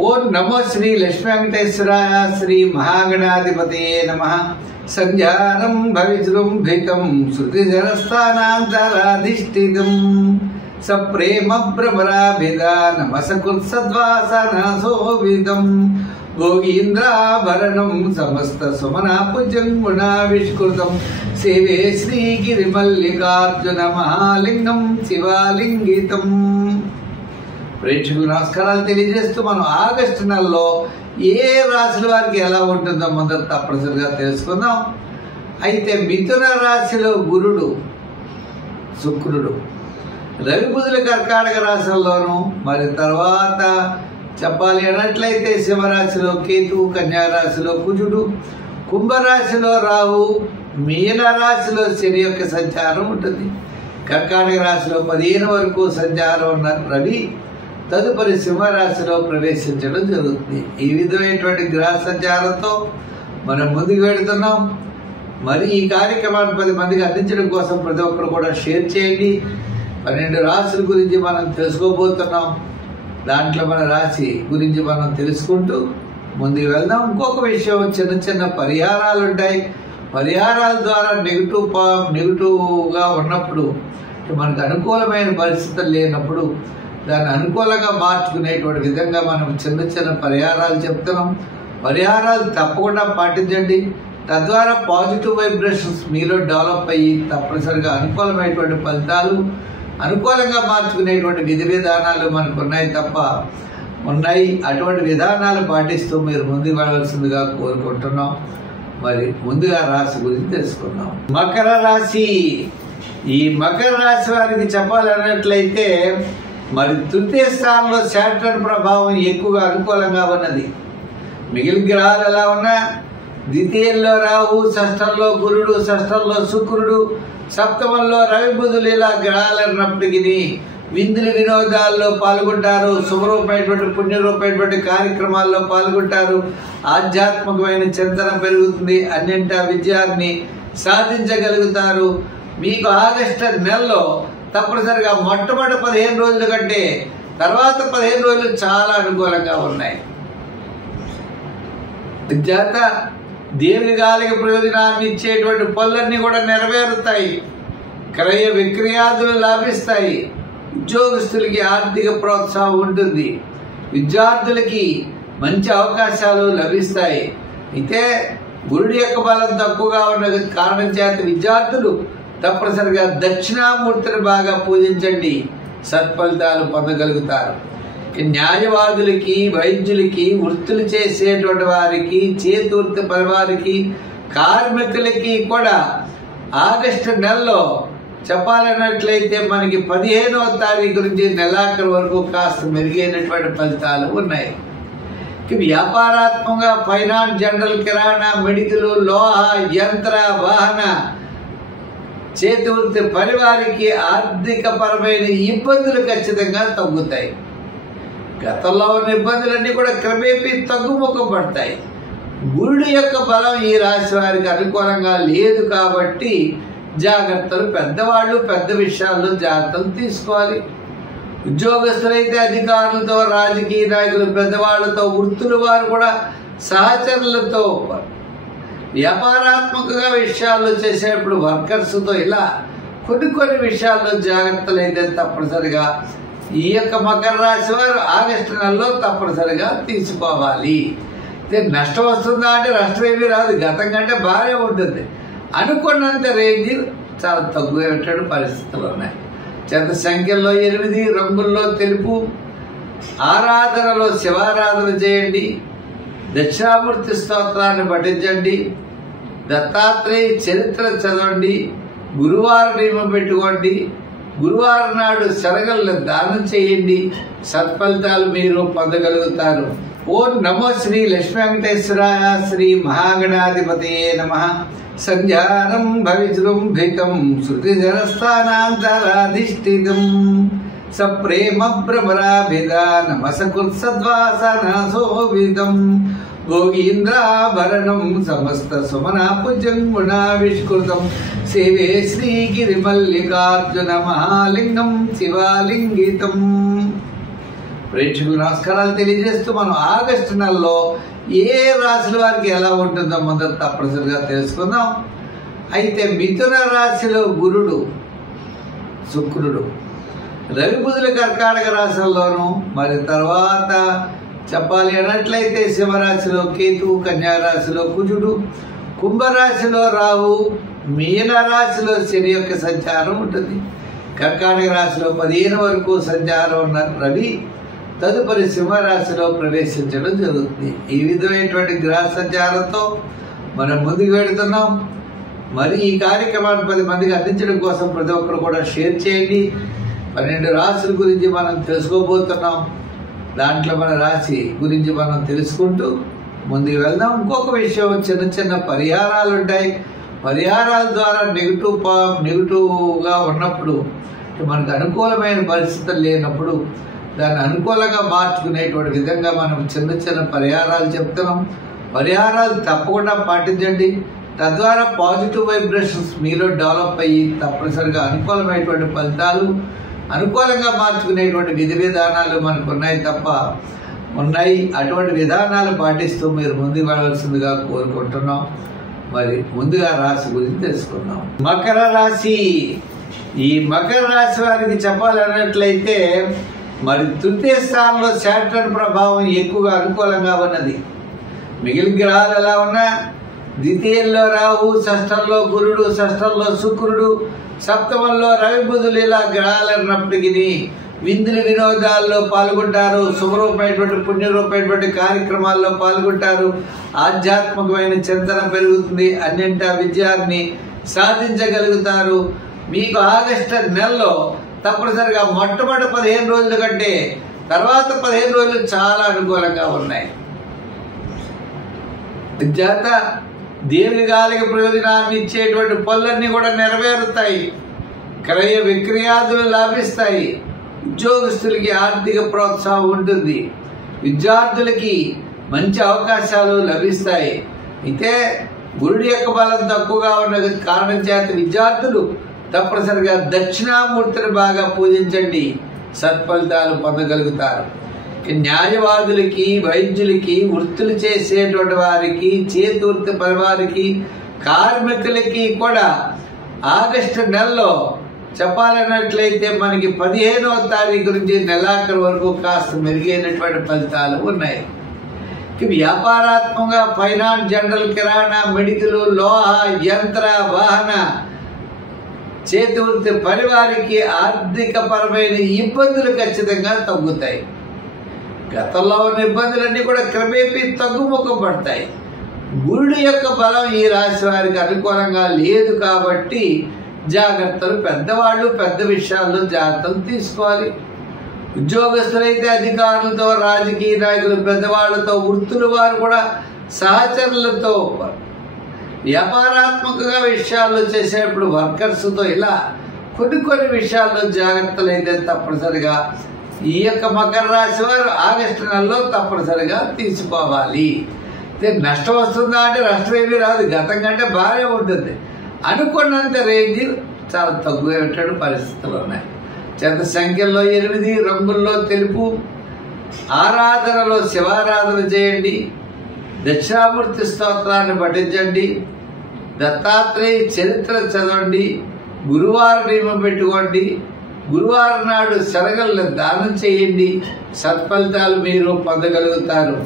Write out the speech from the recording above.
ఓం నమో శ్రీ లక్ష్మీ వెంకటేశ్వరాయ శ్రీ మహాగణాధిపతయే నమః. సంధ్యానం భవిజృంభితం శృతిజనస్థానాంతరాధిష్ఠితం సప్రేమ భ్రమరాభిధానమసకృత్సద్వాసనశోభితం భోగీంద్రాభరణం సమస్త సుమనాపుజంగుణావిష్కృతం సేవే శ్రీగిరిమల్లికార్జున మహాలింగం శివాలింగితం. ప్రేక్షకులు నమస్కారాలు తెలియజేస్తూ మనం ఆగస్టు నెలలో ఏ రాశుల వారికి ఎలా ఉంటుందో మొదట తప్పనిసరిగా తెలుసుకుందాం. అయితే మిథున రాశిలో గురుడు, శుక్రుడు, రవి బుధుల కర్కాటక రాశుల్లోనూ, మరి తర్వాత చెప్పాలి అన్నట్లయితే సింహరాశిలో కేతువు, కన్యా రాశిలో కుజుడు, కుంభరాశిలో రాహు, మీన రాశిలో శని యొక్క సంచారం ఉంటుంది. కర్కాటక రాశిలో 15 వరకు సంచారం ఉన్న రవి తదుపరి సింహరాశిలో ప్రవేశించడం జరుగుతుంది. ఈ విధమైనటువంటి గ్రహ సంచారంతో మనం ముందుకు వెళుతున్నాం. మరి ఈ కార్యక్రమాన్ని 10 మందికి అందించడం కోసం ప్రతి ఒక్కరు కూడా షేర్ చేయండి. 12 రాశుల గురించి మనం తెలుసుకోబోతున్నాం. దాంట్లో మన రాశి గురించి మనం తెలుసుకుంటూ ముందుకు వెళ్దాం. ఇంకొక విషయం, చిన్న చిన్న పరిహారాలు ఉంటాయి. పరిహారాల ద్వారా నెగిటివ్గా ఉన్నప్పుడు, మనకు అనుకూలమైన పరిస్థితులు లేనప్పుడు దాన్ని అనుకూలంగా మార్చుకునేటువంటి విధంగా మనం చిన్న చిన్న పరిహారాలు చెప్తున్నాం. పరిహారాలు తప్పకుండా పాటించండి. తద్వారా పాజిటివ్ వైబ్రేషన్స్ మీలో డెవలప్ అయ్యి తప్పనిసరిగా అనుకూలమైనటువంటి ఫలితాలు, అనుకూలంగా మార్చుకునేటువంటి విధి విధానాలు మనకు ఉన్నాయి. అటువంటి విధానాలు పాటిస్తూ మీరు ముందుకు వెళ్ళవలసిందిగా కోరుకుంటున్నాం. మరి ముందుగా రాశి గురించి తెలుసుకుందాం. మకర రాశి. ఈ మకర రాశి వారికి చెప్పాలన్నట్లయితే మరి తృతీయ స్థానంలో శాటర్న్ ప్రభావం ఎక్కువగా అనుకూలంగా ఉన్నది. మిగిలిన గ్రహాలు ఎలా ఉన్నా, ద్వితీయంలో రాహు, షష్ఠంలో గురుడు, షష్ఠంలో శుక్రుడు, సప్తమంలో రవి బుధులు ఇలా గ్రహాలు అన్నప్పటికీ విందులు వినోదాల్లో పాల్గొంటారు. శుభరూపమైనటువంటి పుణ్యరూపమైనటువంటి కార్యక్రమాల్లో పాల్గొంటారు. ఆధ్యాత్మికమైన చింతన పెరుగుతుంది. అన్నింటా విజయాన్ని సాధించగలుగుతారు. మీకు ఆగస్టు నెలలో తప్పనిసరిగా మొట్టమొదటి 15 రోజుల కంటే తర్వాత 15 రోజులు చాలా అనుకూలంగా ఉన్నాయి. చేత దీర్ఘకాలిక ప్రయోజనాన్ని ఇచ్చేటువంటి పనులన్నీ కూడా నెరవేరుతాయి. క్రయ విక్రయాదులు లాభిస్తాయి. ఉద్యోగస్తులకి ఆర్థిక ప్రోత్సాహం ఉంటుంది. విద్యార్థులకి మంచి అవకాశాలు లభిస్తాయి. అయితే గురుడి యొక్క బలం తక్కువగా ఉన్న కారణం చేత విద్యార్థులు తప్పనిసరిగా దక్షిణామూర్తిని బాగా పూజించండి, సత్ఫలితాలు పొందగలుగుతారు. న్యాయవాదులకి, వైద్యులకి, వృత్తులు చేసేటువంటి వారికి, చేతివృత్తి పని వారికి, కార్మికులకి కూడా ఆగస్టు నెలలో చెప్పాలన్నట్లయితే మనకి 15వ తారీఖు నుంచి నెలాఖరు వరకు కాస్త మెరుగైనటువంటి ఫలితాలు ఉన్నాయి. వ్యాపారాత్మకంగా ఫైనాన్స్, జనరల్, కిరాణా, మెడికల్, లోహ, యంత్ర, వాహన, చేతి వృత్తి పని వారికి ఆర్థిక పరమైన ఇబ్బందులు ఖచ్చితంగా తగ్గుతాయి. గతంలో ఉన్న ఇబ్బందులన్నీ కూడా క్రమేపీ తగ్గుముఖం పడతాయి. గురుడి యొక్క బలం ఈ రాశి వారికి అనుకూలంగా లేదు కాబట్టి జాగ్రత్తలు, పెద్దవాళ్ళు పెద్ద విషయాల్లో జాగ్రత్తలు తీసుకోవాలి. ఉద్యోగస్తులైతే అధికారులతో, రాజకీయ నాయకులు, పెద్దవాళ్లతో, వృత్తుల వారు కూడా సహచరులతో, వ్యాపారాత్మకంగా విషయాల్లో చేసేటప్పుడు వర్కర్స్తో ఇలా కొన్ని విషయాల్లో జాగ్రత్తలు అయితే తప్పనిసరిగా ఈ యొక్క మకర రాశి వారు ఆగస్టు నెలలో తప్పనిసరిగా తీసుకోవాలి. నష్టం వస్తుందా అంటే నష్టం ఏమీ రాదు. గతం కంటే బాగానే ఉంటుంది. అనుకున్నంత రేంజ్ చాలా తక్కువ పరిస్థితులు ఉన్నాయి. చెత్త సంఖ్యల్లో 8, రంగుల్లో తెలుపు, ఆరాధనలో శివారాధన చేయండి, దక్షిణామూర్తి స్తోత్రాన్ని పఠించండి, దత్తాత్రేయ చరిత్ర చదవండి, గురువారం నియమం పెట్టుకోండి, గురువారం నాడు శనగలను దానం చేయండి. సత్ఫలితాలు మీరు పొందగలుగుతారు. ఓం నమో శ్రీ లక్ష్మీ వెంకటేశ్వరాయ శ్రీ మహాగణాధిపతయే నమః. సంధ్యానం భవిజృంభితం శృతిజనస్థానాంతరాధిష్ఠితం సప్రేమ భ్రమరాభిధానమసకృత్సద్వాసనశోభితం భోగీంద్రాభరణం సమస్త సుమనాపుజంగుణావిష్కృతం సేవే శ్రీగిరిమల్లికార్జున మహాలింగం శివాలింగితం. ప్రేక్షకులు నమస్కారాలు తెలియజేస్తూ మనం ఆగస్టు నెలలో ఏ రాశుల వారికి ఎలా ఉంటుందో మొదట తప్పనిసరిగా తెలుసుకుందాం. అయితే మిథున రాశిలో గురుడు, శుక్రుడు, రవి బుధుల కర్కాటక రాశుల్లోనూ, మరి తర్వాత చెప్పాలి అన్నట్లయితే సింహరాశిలో కేతువు, కన్యా రాశిలో కుజుడు, కుంభరాశిలో రాహు, మీన రాశిలో శని యొక్క సంచారం ఉంటుంది. కర్కాటక రాశిలో 15 వరకు సంచారం ఉన్న రవి తదుపరి సింహరాశిలో ప్రవేశించడం జరుగుతుంది. ఈ విధమైనటువంటి గ్రహ సంచారంతో మనం ముందుకు వెళుతున్నాం. మరి ఈ కార్యక్రమాన్ని 10 మందికి అందించడం కోసం ప్రతి ఒక్కరు కూడా షేర్ చేయండి. 12 రాశుల గురించి మనం తెలుసుకోబోతున్నాం. దాంట్లో మన రాశి గురించి మనం తెలుసుకుంటూ ముందుకు వెళ్దాం. ఇంకొక విషయం, చిన్న చిన్న పరిహారాలు ఉంటాయి. పరిహారాల ద్వారా నెగిటివ్గా ఉన్నప్పుడు, మనకు అనుకూలమైన పరిస్థితులు లేనప్పుడు దాన్ని అనుకూలంగా మార్చుకునేటువంటి విధంగా మనం చిన్న చిన్న పరిహారాలు చెప్తున్నాం. పరిహారాలు తప్పకుండా పాటించండి. తద్వారా పాజిటివ్ వైబ్రేషన్స్ మీలో డెవలప్ అయ్యి తప్పనిసరిగా అనుకూలమైనటువంటి ఫలితాలు, అనుకూలంగా మార్చుకునేటువంటి విధి విధానాలు మనకు ఉన్నాయి. అటువంటి విధానాలు పాటిస్తూ మీరు ముందుకు వెళ్ళవలసిందిగా కోరుకుంటున్నాం. మరి ముందుగా రాశి గురించి తెలుసుకుందాం. మకర రాశి. ఈ మకర రాశి వారికి చెప్పాలన్నట్లయితే మరి తృతీయ స్థానంలో శాటర్న్ ప్రభావం ఎక్కువగా అనుకూలంగా ఉన్నది. మిగిలిన గ్రహాలు ఎలా ఉన్నా, ద్వితీయంలో రాహు, షష్ఠంలో గురుడు, షష్ఠంలో శుక్రుడు, సప్తమంలో రవి బుధులు ఇలా గ్రహాలు అన్నప్పటికీ విందులు వినోదాల్లో పాల్గొంటారు. శుభరూపమైనటువంటి పుణ్యరూపమైనటువంటి కార్యక్రమాల్లో పాల్గొంటారు. ఆధ్యాత్మికమైన చింతన పెరుగుతుంది. అన్నింటా విజయాన్ని సాధించగలుగుతారు. మీకు ఆగస్టు నెలలో తప్పనిసరిగా మొట్టమొదటి 15 రోజుల కంటే తర్వాత 15 రోజులు చాలా అనుకూలంగా ఉన్నాయి. చేత దేవుని గాలికి ప్రయోజనాన్ని ఇచ్చేటువంటి పనులన్నీ కూడా నెరవేరుతాయి. క్రయ విక్రయాదులు లాభిస్తాయి. ఉద్యోగస్తులకి ఆర్థిక ప్రోత్సాహం ఉంటుంది. విద్యార్థులకి మంచి అవకాశాలు లభిస్తాయి. అయితే గురుడి యొక్క బలం తక్కువగా ఉన్న కారణం చేత విద్యార్థులు తప్పనిసరిగా దక్షిణామూర్తిని బాగా పూజించండి, సత్ఫలితాలు పొందగలుగుతారు. న్యాయవాదులకి, వైద్యులకి, వృత్తులు చేసేటువంటి వారికి, చేతి వృత్తి పని వారికి, కార్మికులకి కూడా ఆగస్టు నెలలో చెప్పాలన్నట్లయితే మనకి 15వ తారీఖు నుంచి నెలాఖరు వరకు కాస్త మెరుగైనటువంటి ఫలితాలు ఉన్నాయి. వ్యాపారాత్మకంగా ఫైనాన్స్, జనరల్, కిరాణా, మెడికల్, లోహ, యంత్ర, వాహన, చేతి వృత్తి పని వారికి ఆర్థిక పరమైన ఇబ్బందులు ఖచ్చితంగా తగ్గుతాయి. గతంలో ఉన్న ఇబ్బందులన్నీ కూడా క్రమేపీ తగ్గుముఖం పడతాయి. గురుడి యొక్క బలం ఈ రాశి వారికి అనుకూలంగా లేదు కాబట్టి జాగ్రత్తలు, పెద్దవాళ్ళు పెద్ద విషయాల్లో జాగ్రత్తలు తీసుకోవాలి. ఉద్యోగస్తులైతే అధికారులతో, రాజకీయ నాయకులు, పెద్దవాళ్లతో, వృత్తుల వారు కూడా సహచరులతో, వ్యాపారాత్మకంగా విషయాల్లో చేసేటప్పుడు వర్కర్స్తో ఇలా కొన్ని విషయాల్లో జాగ్రత్తలు అయితే తప్పనిసరిగా ఈ యొక్క మకర రాశి వారు ఆగస్టు నెలలో తప్పనిసరిగా తీసుకోవాలి. నష్టం వస్తుందా అంటే నష్టం ఏమీ రాదు. గతం కంటే బాగానే ఉంటుంది. అనుకున్నంత రేంజ్ చాలా తక్కువ పరిస్థితులు ఉన్నాయి. చెత్త సంఖ్యల్లో 8, రంగుల్లో తెలుపు, ఆరాధనలో శివారాధన చేయండి, దక్షిణామూర్తి స్తోత్రాన్ని పఠించండి, దత్తాత్రేయ చరిత్ర చదవండి, గురువారం నియమం పెట్టుకోండి, గురువారం నాడు శనగలను దానం చేయండి. సత్ఫలితాలు మీరు పొందగలుగుతారు.